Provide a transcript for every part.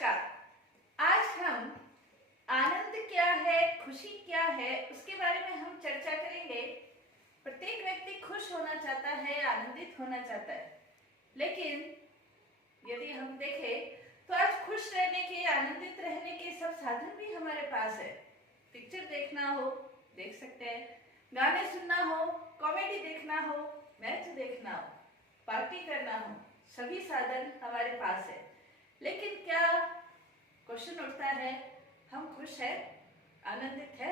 नमस्कार। आज हम आनंद क्या है, खुशी क्या है, उसके बारे में हम चर्चा करेंगे। प्रत्येक व्यक्ति खुश होना चाहता है, आनंदित होना चाहता है, लेकिन यदि हम देखें तो आज खुश रहने के, आनंदित रहने के सब साधन भी हमारे पास है। पिक्चर देखना हो देख सकते हैं, गाने सुनना हो, कॉमेडी देखना हो, मैच देखना हो, पार्टी करना हो, सभी साधन हमारे पास है। लेकिन क्या क्वेश्चन उठता है, हम खुश है, आनंदित है?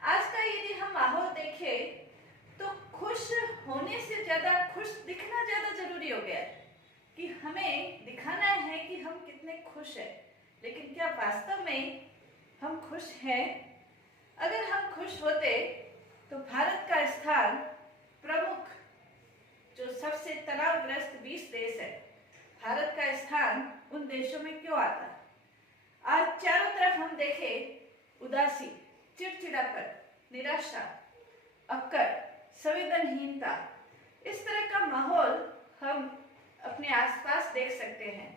आज का यदि हम माहौल देखें तो खुश होने से ज्यादा खुश दिखना ज्यादा जरूरी हो गया है कि हमें दिखाना है कि हम कितने खुश हैं। लेकिन क्या वास्तव में हम खुश हैं? अगर हम खुश होते तो भारत का स्थान प्रमुख, जो सबसे तनावग्रस्त 20 देश है, भारत का स्थान उन देशों में क्यों आता? आज चारों तरफ हम देखें उदासी, चिड़चिड़ापन, निराशा, अक्कड़, संवेदनहीनता, इस तरह का माहौल हम अपने आसपास देख सकते हैं।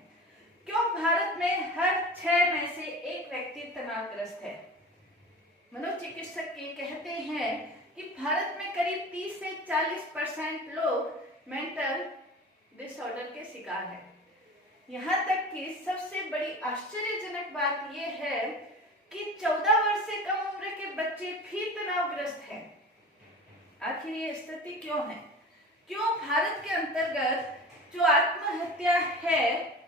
क्यों भारत में हर 6 में से 1 व्यक्ति तनावग्रस्त है? मनोचिकित्सक ये कहते हैं कि भारत में करीब 30 से 40% लोग मेंटल डिसऑर्डर के शिकार हैं। यहाँ तक कि सबसे बड़ी आश्चर्यजनक बात यह है कि 14 वर्ष से कम उम्र के बच्चे भी तनावग्रस्त हैं। आखिर ये स्थिति क्यों है? क्यों भारत के अंतर्गत जो आत्महत्या है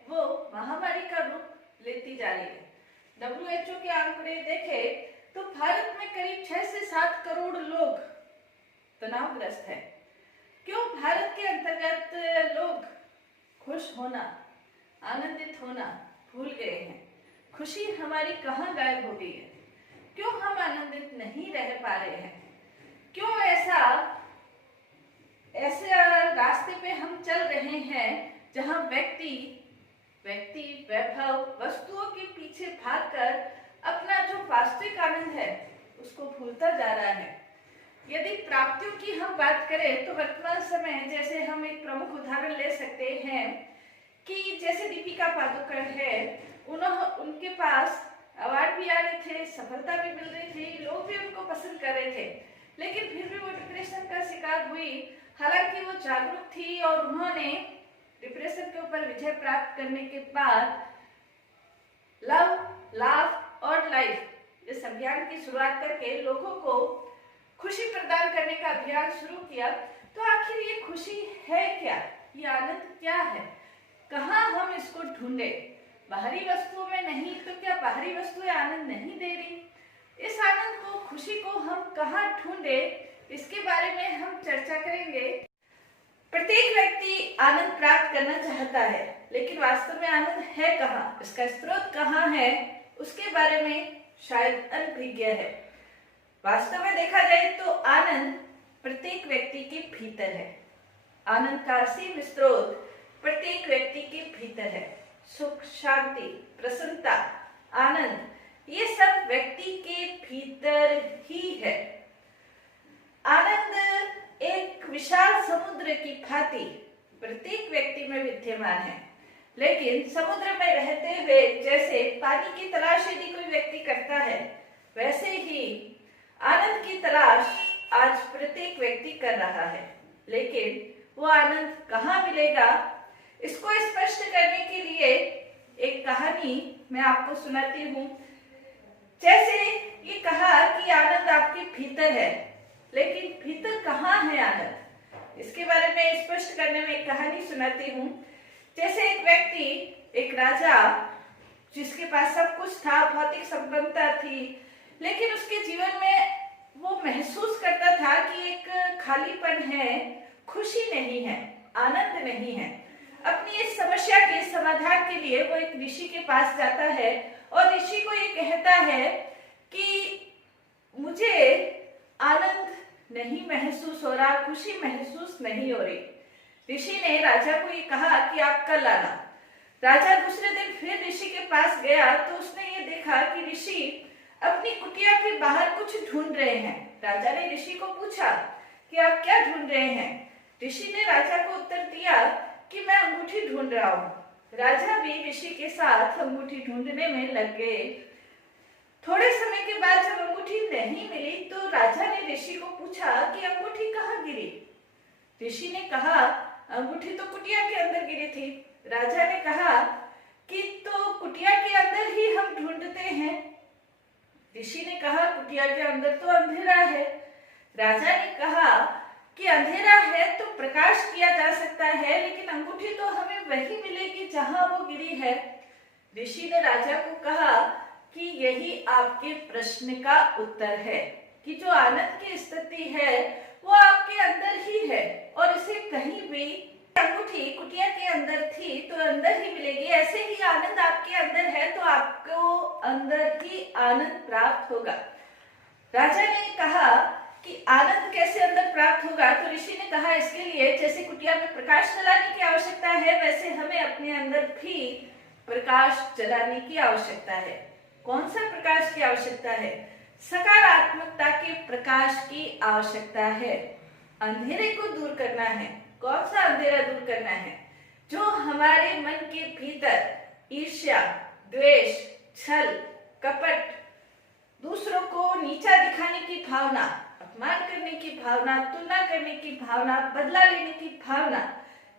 वो महामारी का रूप लेती जा रही है? WHO के आंकड़े देखें तो भारत में करीब 6 से 7 करोड़ लोग तनावग्रस्त हैं। क्यों भारत के अंतर्गत लोग खुश होना, आनंदित होना भूल गए हैं? खुशी हमारी कहाँ गायब हो गई है? क्यों हम आनंदित नहीं रह पा रहे हैं? क्यों ऐसे रास्ते पे हम चल रहे हैं जहां व्यक्ति वैभव, वस्तुओं के पीछे भागकर अपना जो वास्तविक आनंद है उसको भूलता जा रहा है? यदि प्राप्तियों की हम बात करें तो वर्तमान समय, जैसे हम एक प्रमुख उदाहरण ले सकते हैं कि जैसे दीपिका पादुकोण है, उनके पास अवार्ड भी आ रहे थे, सफलता भी मिल रही थी, लोग भी उनको पसंद कर रहे थे, लेकिन फिर भी वो डिप्रेशन का शिकार हुई। हालांकि वो जागरूक थी और उन्होंने डिप्रेशन के ऊपर विजय प्राप्त करने के बाद लव, लाफ और लाइफ इस अभियान की शुरुआत करके लोगों को खुशी प्रदान करने का अभियान शुरू किया। तो आखिर ये खुशी है क्या? ये आनंद क्या है? कहाँ हम इसको ढूंढे? बाहरी वस्तुओं में नहीं तो क्या बाहरी वस्तुएं आनंद नहीं दे रही? इस आनंद को, खुशी को हम कहाँ ढूंढे, इसके बारे में हम चर्चा करेंगे। प्रत्येक व्यक्ति आनंद प्राप्त करना चाहता है, लेकिन वास्तव में आनंद है कहाँ, इसका स्रोत कहाँ है, उसके बारे में शायद अनभिज्ञ है। वास्तव में देखा जाए तो आनंद प्रत्येक व्यक्ति के भीतर है। आनंद का असीम स्रोत प्रत्येक व्यक्ति के भीतर है। सुख, शांति, प्रसन्नता, आनंद, ये सब व्यक्ति के भीतर ही है। आनंद एक विशाल समुद्र की भांति प्रत्येक व्यक्ति में विद्यमान है, लेकिन समुद्र में रहते हुए जैसे पानी की तलाश यदि कोई व्यक्ति करता है, वैसे ही आनंद की तलाश आज प्रत्येक व्यक्ति कर रहा है। लेकिन वो आनंद कहाँ मिलेगा, इसको स्पष्ट करने के लिए एक कहानी मैं आपको सुनाती हूँ। जैसे ये कहा कि आनंद आपके भीतर है, लेकिन भीतर कहाँ है आनंद, इसके बारे में स्पष्ट करने में एक कहानी सुनाती हूँ। जैसे एक व्यक्ति, एक राजा, जिसके पास सब कुछ था, भौतिक संपन्नता थी, लेकिन उसके जीवन में वो महसूस करता था कि एक खालीपन है, खुशी नहीं है, आनंद नहीं है। अपनी इस समस्या के समाधान के लिए वो एक ऋषि के पास जाता है और ऋषि को ये कहता है कि मुझे आनंद नहीं महसूस हो रहा, खुशी महसूस नहीं हो रही। ऋषि ने राजा को ये कहा कि आप कल आना। राजा दूसरे दिन फिर ऋषि के पास गया तो उसने ये देखा कि ऋषि अपनी कुटिया के बाहर कुछ ढूंढ रहे हैं। राजा ने ऋषि को पूछा कि आप क्या ढूंढ रहे हैं? ऋषि ने राजा को उत्तर दिया कि मैं अंगूठी ढूंढ रहा हूँ। राजा भी ऋषि के साथ अंगूठी ढूंढने में लग गए। थोड़े समय के बाद जब अंगूठी नहीं मिली तो राजा ने ऋषि को पूछा कि अंगूठी कहाँ गिरी। ऋषि ने कहा, अंगूठी तो कुटिया के अंदर गिरी थी। राजा ने कहा कि तो कुटिया के अंदर ही हम ढूंढते हैं। ऋषि ने कहा, कुटिया के अंदर तो अंधेरा है। राजा ने कहा कि अंधेरा है तो प्रकाश किया जा सकता है, लेकिन अंगूठी तो हमें वही मिलेगी जहां वो गिरी है। ऋषि ने राजा को कहा कि यही आपके प्रश्न का उत्तर है कि जो आनंद की स्थिति है वो आपके अंदर ही है और इसे कहीं भी, अंगूठी कुटिया के अंदर थी तो अंदर ही मिलेगी, ऐसे ही आनंद आपके अंदर है तो आपको अंदर ही आनंद प्राप्त होगा। राजा ने कहा कि आनंद कैसे अंदर प्राप्त होगा, तो ऋषि ने कहा इसके लिए जैसे कुटिया में प्रकाश जलाने की आवश्यकता है, वैसे हमें अपने अंदर भी प्रकाश जलाने की आवश्यकता है। कौन सा प्रकाश की आवश्यकता है? सकारात्मकता के प्रकाश की आवश्यकता है। अंधेरे को दूर करना है। कौन सा अंधेरा दूर करना है? जो हमारे मन के भीतर ईर्ष्या, द्वेष, छल, कपट, दूसरों को नीचा दिखाने की भावना, अपमान करने की भावना, तुलना करने की भावना, बदला लेने की भावना,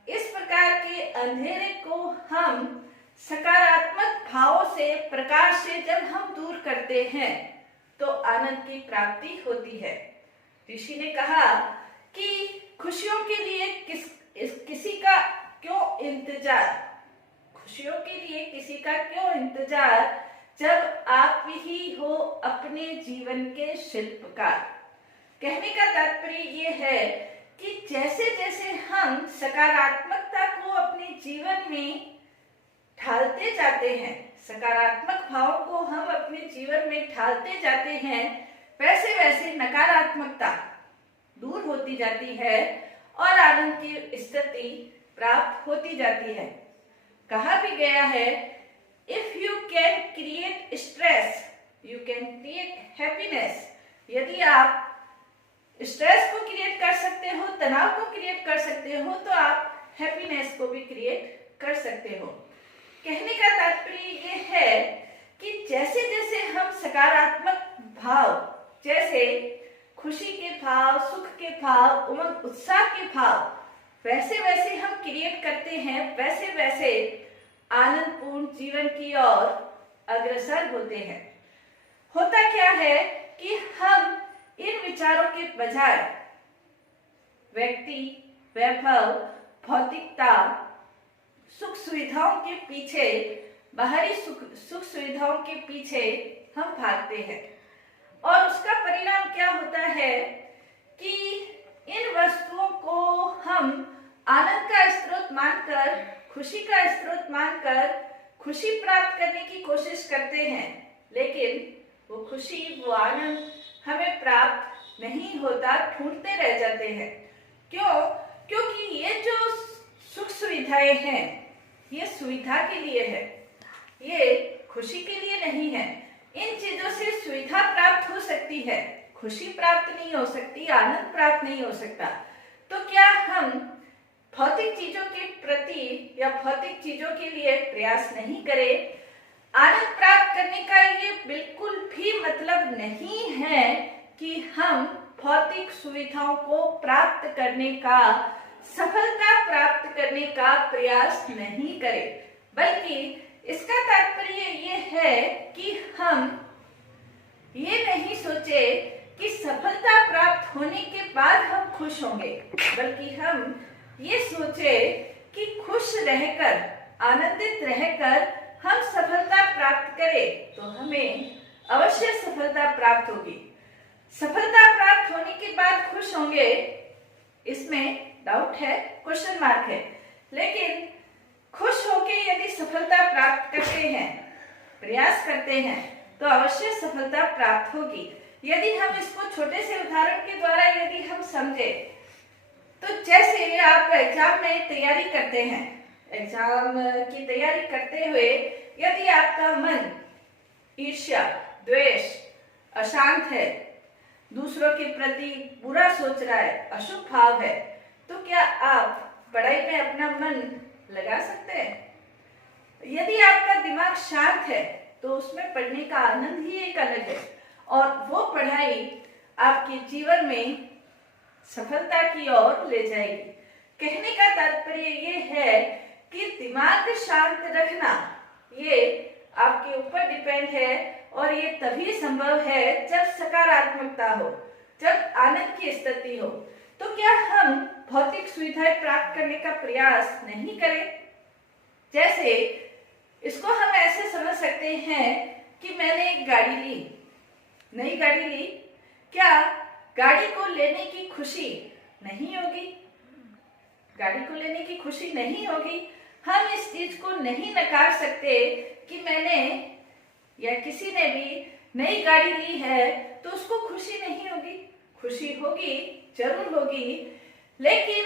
इस प्रकार के अंधेरे को हम सकारात्मक भावों से, प्रकाश से जब हम दूर करते हैं तो आनंद की प्राप्ति होती है। ऋषि ने कहा कि खुशियों के लिए किसी का क्यों इंतजार, खुशियों के लिए किसी का क्यों इंतजार जब आप ही हो अपने जीवन के शिल्पकार। कहने का तात्पर्य ये है कि जैसे जैसे हम सकारात्मकता को अपने जीवन में ढालते जाते हैं, सकारात्मक भावों को हम अपने जीवन में ढालते जाते हैं, वैसे वैसे नकारात्मकता दूर होती जाती है और आनंद की स्थिति प्राप्त होती जाती है। कहा भी गया है, if you can create stress you can create happiness. यदि आप स्ट्रेस को क्रिएट कर सकते हो, तनाव को क्रिएट कर सकते हो, तो आप हैप्पीनेस को भी क्रिएट कर सकते हो। कहने का तात्पर्य ये है कि जैसे जैसे हम सकारात्मक भाव, जैसे खुशी के भाव, सुख के भाव, उमंग उत्साह के भाव, वैसे वैसे हम क्रिएट करते हैं, वैसे वैसे आनंदपूर्ण जीवन की ओर अग्रसर होते हैं। होता क्या है कि हम इन विचारों के बजाय व्यक्ति, वैभव, भौतिकता, सुख सुविधाओं के पीछे, बाहरी सुख सुविधाओं के पीछे हम भागते हैं और उसका परिणाम क्या होता है कि इन वस्तुओं को हम आनंद का स्रोत मानकर, खुशी का स्रोत मानकर खुशी प्राप्त करने की कोशिश करते हैं, लेकिन वो खुशी, वो आनंद हमें प्राप्त नहीं होता, ढूंढते रह जाते हैं। क्यों? क्योंकि ये जो सुख सुविधाएं हैं ये सुविधा के लिए है, ये खुशी के लिए नहीं है। इन चीजों से सुविधा प्राप्त हो सकती है, खुशी प्राप्त नहीं हो सकती, आनंद प्राप्त नहीं हो सकता। तो क्या हम भौतिक चीजों के प्रति या भौतिक चीजों के लिए प्रयास नहीं करें? आनंद प्राप्त करने का ये बिल्कुल भी मतलब नहीं है कि हम भौतिक सुविधाओं को प्राप्त करने का, सफलता प्राप्त करने का प्रयास नहीं करें, बल्कि इसका तात्पर्य ये है कि हम ये नहीं सोचे कि सफलता प्राप्त होने के बाद हम खुश होंगे, बल्कि हम ये सोचे कि खुश रहकर, आनंदित रहकर हम सफलता प्राप्त करें तो हमें अवश्य सफलता प्राप्त होगी। सफलता प्राप्त होने के बाद खुश होंगे, इसमें डाउट है, क्वेश्चन मार्क है, लेकिन खुश होके यदि सफलता प्राप्त करते हैं, प्रयास करते हैं, तो अवश्य सफलता प्राप्त होगी। यदि हम इसको छोटे से उदाहरण के द्वारा यदि हम समझे, तो जैसे आप एग्जाम में तैयारी करते हैं, एग्जाम की तैयारी करते हुए यदि आपका मन ईर्ष्या, द्वेष, अशांत है, दूसरों के प्रति बुरा सोच रहा है, अशुभ भाव है, तो क्या आप पढ़ाई में अपना मन लगा सकते हैं? यदि आपका दिमाग शांत है तो उसमें पढ़ने का आनंद ही एक अलग है, और वो पढ़ाई आपके जीवन में सफलता की ओर ले जाएगी। कहने का तात्पर्य ये है कि दिमाग शांत रखना ये आपके ऊपर डिपेंड है, और ये तभी संभव है जब सकारात्मकता हो, जब आनंद की स्थिति हो। तो क्या हम भौतिक सुविधाएं प्राप्त करने का प्रयास नहीं करें? जैसे इसको हम ऐसे समझ सकते हैं कि मैंने एक गाड़ी ली, नई गाड़ी ली, क्या गाड़ी को लेने की खुशी नहीं होगी? गाड़ी को लेने की खुशी नहीं होगी। हम इस चीज को नहीं नकार सकते कि मैंने या किसी ने भी नई गाड़ी ली है तो उसको खुशी नहीं होगी। खुशी होगी, जरूर होगी, लेकिन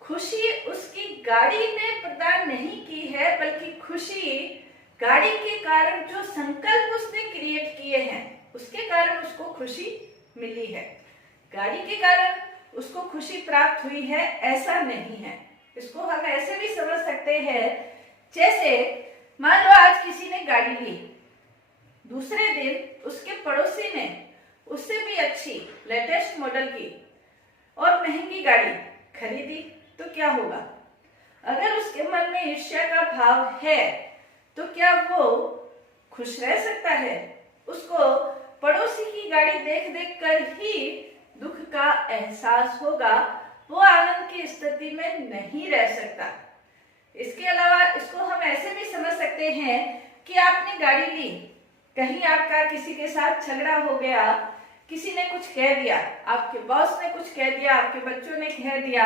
खुशी उसकी गाड़ी ने प्रदान नहीं की है, बल्कि खुशी गाड़ी के कारण जो संकल्प उसने क्रिएट किए हैं उसके कारण उसको खुशी मिली है। गाड़ी के कारण उसको खुशी प्राप्त हुई है ऐसा नहीं है। इसको हम ऐसे भी समझ सकते हैं, जैसे मान लो आज किसी ने गाड़ी ली, दूसरे दिन उसके पड़ोसी ने उससे भी अच्छी लेटेस्ट मॉडल की और महंगी गाड़ी खरीदी, तो क्या होगा? अगर उसके मन में ईर्ष्या का भाव है तो क्या वो खुश रह सकता है? उसको पड़ोसी की गाड़ी देख देख कर ही दुख का एहसास होगा, वो आनंद की स्थिति में नहीं रह सकता। इसके अलावा इसको हम ऐसे भी समझ सकते हैं कि आपने गाड़ी ली, कहीं आपका किसी के साथ झगड़ा हो गया, किसी ने कुछ कह दिया, आपके बॉस ने कुछ कह दिया, आपके बच्चों ने कह दिया,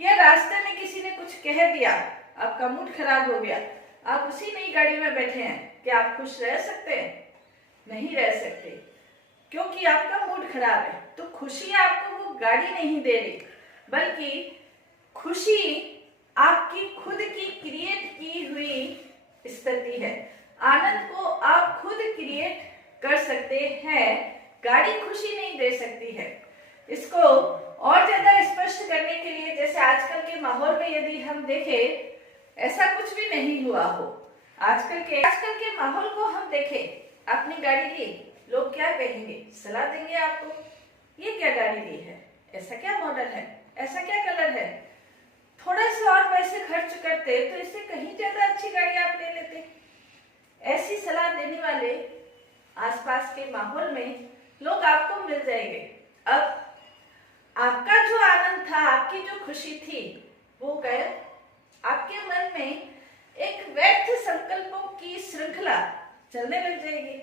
या रास्ते में किसी ने कुछ कह दिया, आपका मूड खराब हो गया, आप उसी नई गाड़ी में बैठे हैं, क्या आप खुश रह सकते हैं? नहीं रह सकते, क्योंकि आपका मूड खराब है। तो खुशी आपको वो गाड़ी नहीं दे रही, बल्कि खुशी आपकी खुद की क्रिएट की हुई स्थिति है। आनंद को आप खुद क्रिएट कर सकते हैं, गाड़ी खुशी नहीं दे सकती है। इसको और ज्यादा स्पष्ट करने के लिए, जैसे आजकल के माहौल में यदि हम देखें, ऐसा कुछ भी नहीं हुआ हो, आजकल के माहौल को हम देखें, आपने गाड़ी ली, लोग क्या कहेंगे? सलाह देंगे आपको, ये क्या गाड़ी ली है, ऐसा क्या मॉडल है, ऐसा क्या कलर है, थोड़ा सा और पैसे खर्च करते तो इससे कहीं ज्यादा अच्छी गाड़ी आप ले लेते। ऐसी सलाह देने वाले आसपास के माहौल में लोग आपको मिल जाएंगे। अब आपका जो आनंद था, आपकी जो खुशी थी, वो गया। आपके मन में एक व्यर्थ संकल्पों की श्रृंखला चलने लग जाएगी।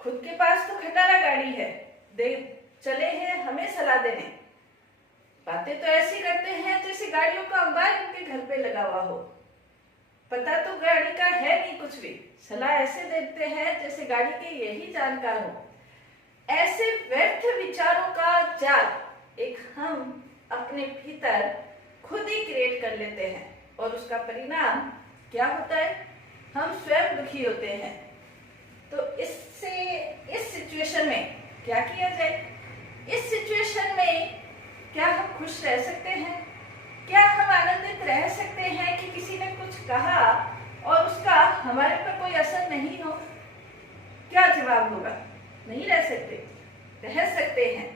खुद के पास तो खटारा गाड़ी है, चले हैं हमें सलाह देने, बातें तो ऐसी करते हैं जैसे गाड़ियों का अंबार उनके घर पे लगा हुआ हो, पता तो गाड़ी का है नहीं कुछ भी, सलाह ऐसे देते हैं जैसे गाड़ी के यही जानकार हो। ऐसे व्यर्थ विचारों का जाल एक हम अपने भीतर खुद ही क्रिएट कर लेते हैं, और उसका परिणाम क्या होता है? हम स्वयं दुखी होते हैं। तो इस सिचुएशन में क्या किया जाए? इस सिचुएशन में क्या हम खुश रह सकते हैं? क्या हम आनंदित रह सकते हैं कि किसी ने कुछ कहा और उसका हमारे पर कोई असर नहीं हो? क्या जवाब होगा? नहीं रह सकते। रह सकते हैं।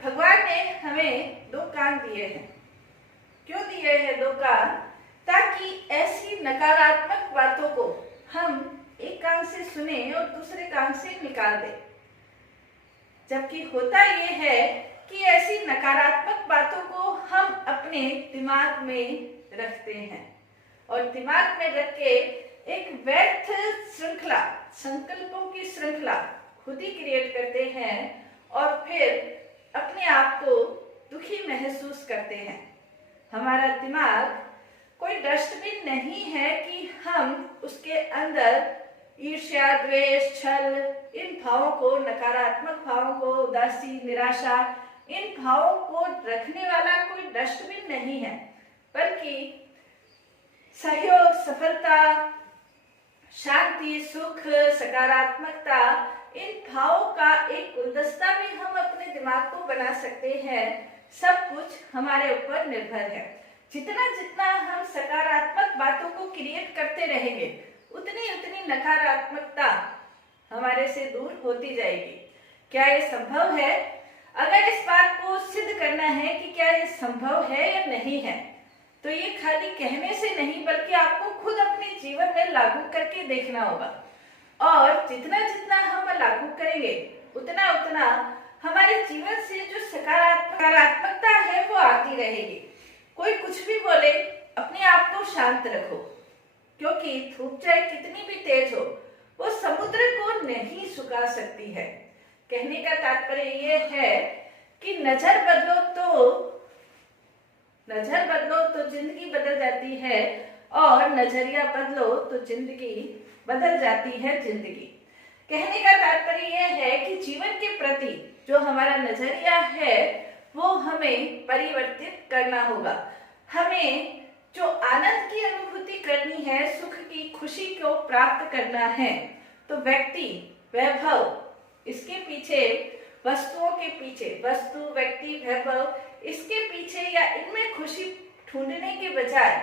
भगवान ने हमें 2 कान दिए हैं। क्यों दिए हैं 2 कान? ताकि ऐसी नकारात्मक बातों को हम एक कान से सुने और दूसरे कान से निकाल दें। जबकि होता यह है कि ऐसी नकारात्मक बातों को हम अपने दिमाग में रखते हैं, और दिमाग में रख के एक व्यर्थ श्रृंखला, संकल्पों की श्रृंखला खुद ही क्रिएट करते हैं, और फिर अपने आप को दुखी महसूस करते हैं। हमारा दिमाग कोई डस्टबिन नहीं है कि हम उसके अंदर ईर्ष्या, द्वेष, छल, इन भावों को, नकारात्मक भावों को, उदासी, निराशा, इन भावों को रखने वाला कोई डस्टबिन नहीं है, बल्कि सहयोग, सफलता, शांति, सुख, सकारात्मकता, इन भावों का एक गुलदस्ता भी हम अपने दिमाग को बना सकते हैं। सब कुछ हमारे ऊपर निर्भर है। जितना जितना हम सकारात्मक बातों को क्रिएट करते रहेंगे, उतनी उतनी नकारात्मकता हमारे से दूर होती जाएगी। क्या ये संभव है? अगर इस बात को सिद्ध करना है कि क्या ये संभव है या नहीं है, तो ये खाली कहने से नहीं बल्कि आपको खुद अपने जीवन में लागू करके देखना होगा। और जितना जितना हम लागू करेंगे, उतना उतना हमारे जीवन से जो सकारात्मकता है वो आती रहेगी। कोई कुछ भी बोले, अपने आप को शांत रखो, क्योंकि धूप चाहे कितनी भी तेज हो, वो समुद्र को नहीं सुखा सकती है। कहने का तात्पर्य ये है कि नजर बदलो तो जिंदगी बदल जाती है, और नजरिया बदलो तो जिंदगी बदल जाती है जिंदगी। कहने का तात्पर्य यह है कि जीवन के प्रति जो हमारा नजरिया है वो हमें परिवर्तित करना होगा। हमें जो आनंद की अनुभूति करनी है, सुख की खुशी को प्राप्त करना है, तो व्यक्ति, वैभव, इसके पीछे, वस्तुओं के पीछे, वस्तु, व्यक्ति, वैभव, इसके पीछे या इनमें खुशी ढूंढने के बजाय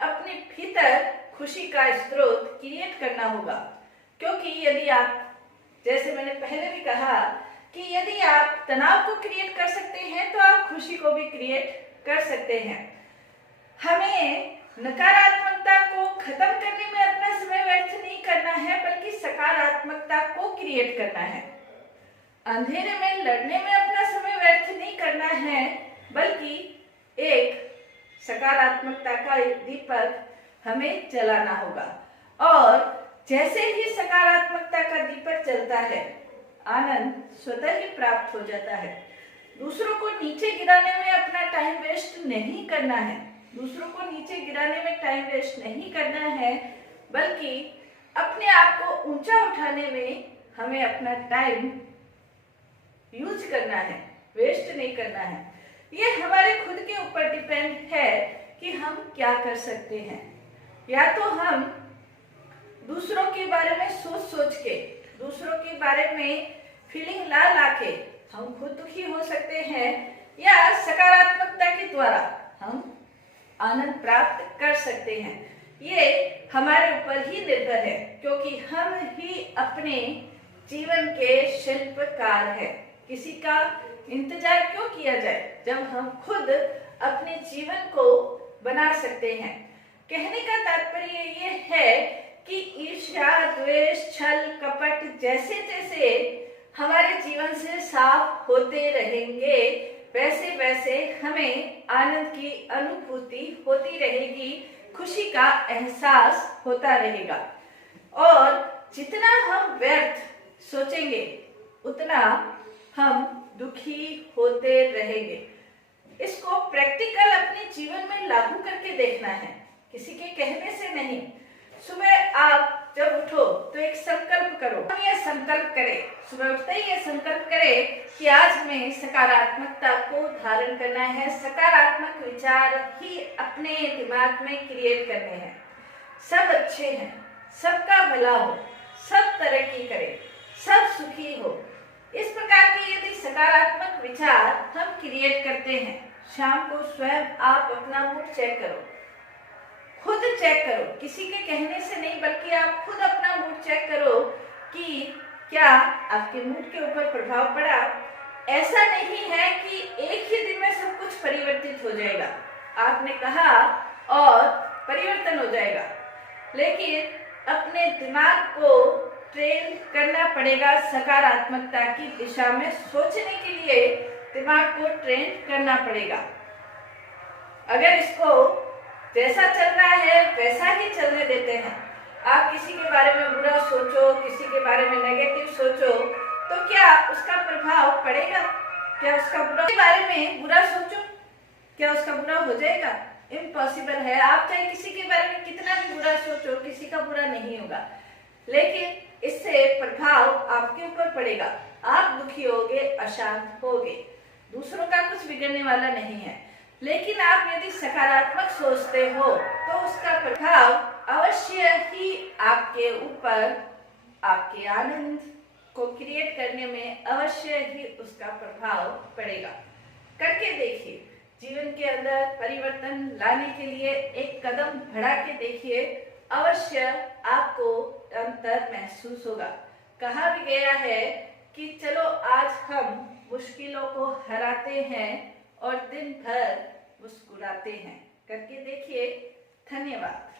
अपने भीतर खुशी का स्रोत क्रिएट करना होगा। क्योंकि यदि आप, जैसे मैंने पहले भी कहा कि यदि आप तनाव को क्रिएट कर सकते हैं तो आप खुशी को भी क्रिएट कर सकते हैं। हमें नकारात्मकता को खत्म करने में अपना समय व्यर्थ नहीं करना है, बल्कि सकारात्मकता को क्रिएट करना है। अंधेरे में लड़ने में अपना समय व्यर्थ नहीं करना है, बल्कि एक सकारात्मकता का दीपक हमें जलाना होगा। और जैसे ही सकारात्मकता का दीपक जलता है, आनंद स्वतः ही प्राप्त हो जाता है। दूसरों को नीचे गिराने में अपना टाइम वेस्ट नहीं करना है, दूसरों को नीचे गिराने में टाइम वेस्ट नहीं करना है, बल्कि अपने आप को ऊंचा उठाने में हमें अपना टाइम यूज करना है, वेस्ट नहीं करना है। ये हमारे खुद के ऊपर डिपेंड है कि हम क्या कर सकते हैं। या तो हम दूसरों के बारे में सोच के, दूसरों के बारे में फीलिंग ला के हम खुद दुखी हो सकते हैं, या सकारात्मकता के द्वारा हम आनंद प्राप्त कर सकते हैं। ये हमारे ऊपर ही निर्भर है, क्योंकि हम ही अपने जीवन के शिल्पकार हैं। किसी का इंतजार क्यों किया जाए जब हम खुद अपने जीवन को बना सकते हैं। कहने का तात्पर्य ये है कि ईर्ष्या, द्वेष, छल, कपट जैसे जैसे हमारे जीवन से साफ होते रहेंगे, वैसे वैसे हमें आनंद की अनुभूति होती रहेगी, खुशी का एहसास होता रहेगा। और जितना हम व्यर्थ सोचेंगे, उतना हम दुखी होते रहेंगे। इसको प्रैक्टिकल अपने जीवन में लागू करके देखना है, किसी के कहने से नहीं। सुबह आप जब उठो तो एक संकल्प करो। हम ये संकल्प करें, सुबह उठते ही ये संकल्प करें कि आज हमें सकारात्मकता को धारण करना है, सकारात्मक विचार ही अपने दिमाग में क्रिएट करने हैं। सब अच्छे हैं, सबका भला हो, सब तरक्की करे, सब सुखी हो। इस प्रकार के यदि सकारात्मक विचार हम क्रिएट करते हैं, शाम को स्वयं आप अपना मूड चेक करो, खुद चेक करो, किसी के कहने से नहीं, बल्कि आप खुद अपना मूड चेक करो कि क्या आपके मूड के ऊपर प्रभाव पड़ा। ऐसा नहीं है कि एक ही दिन में सब कुछ परिवर्तित हो जाएगा, आपने कहा और परिवर्तन हो जाएगा, लेकिन अपने दिमाग को ट्रेन करना पड़ेगा सकारात्मकता की दिशा में सोचने के लिए। दिमाग को ट्रेन करना पड़ेगा। अगर इसको जैसा चल रहा है वैसा ही चलने देते हैं, आप किसी के बारे में बुरा सोचो, किसी के बारे में नेगेटिव सोचो, तो क्या उसका प्रभाव पड़ेगा? क्या उसका बुरा के बारे में बुरा सोचो, क्या उसका बुरा हो जाएगा? इम्पॉसिबल है। आप चाहे किसी के बारे में कितना भी बुरा सोचो, किसी का बुरा नहीं होगा, लेकिन इससे प्रभाव आपके ऊपर पड़ेगा। आप दुखी होगे, अशांत होगे, दूसरों का कुछ बिगड़ने वाला नहीं है। लेकिन आप यदि सकारात्मक सोचते हो तो उसका प्रभाव अवश्य ही आपके ऊपर, आपके आनंद को क्रिएट करने में अवश्य ही उसका प्रभाव पड़ेगा। करके देखिए, जीवन के अंदर परिवर्तन लाने के लिए एक कदम बढ़ा के देखिए, अवश्य आपको अंतर महसूस होगा। कहा भी गया है कि चलो आज हम मुश्किलों को हराते हैं और दिन भर मुस्कुराते हैं। करके देखिए। धन्यवाद।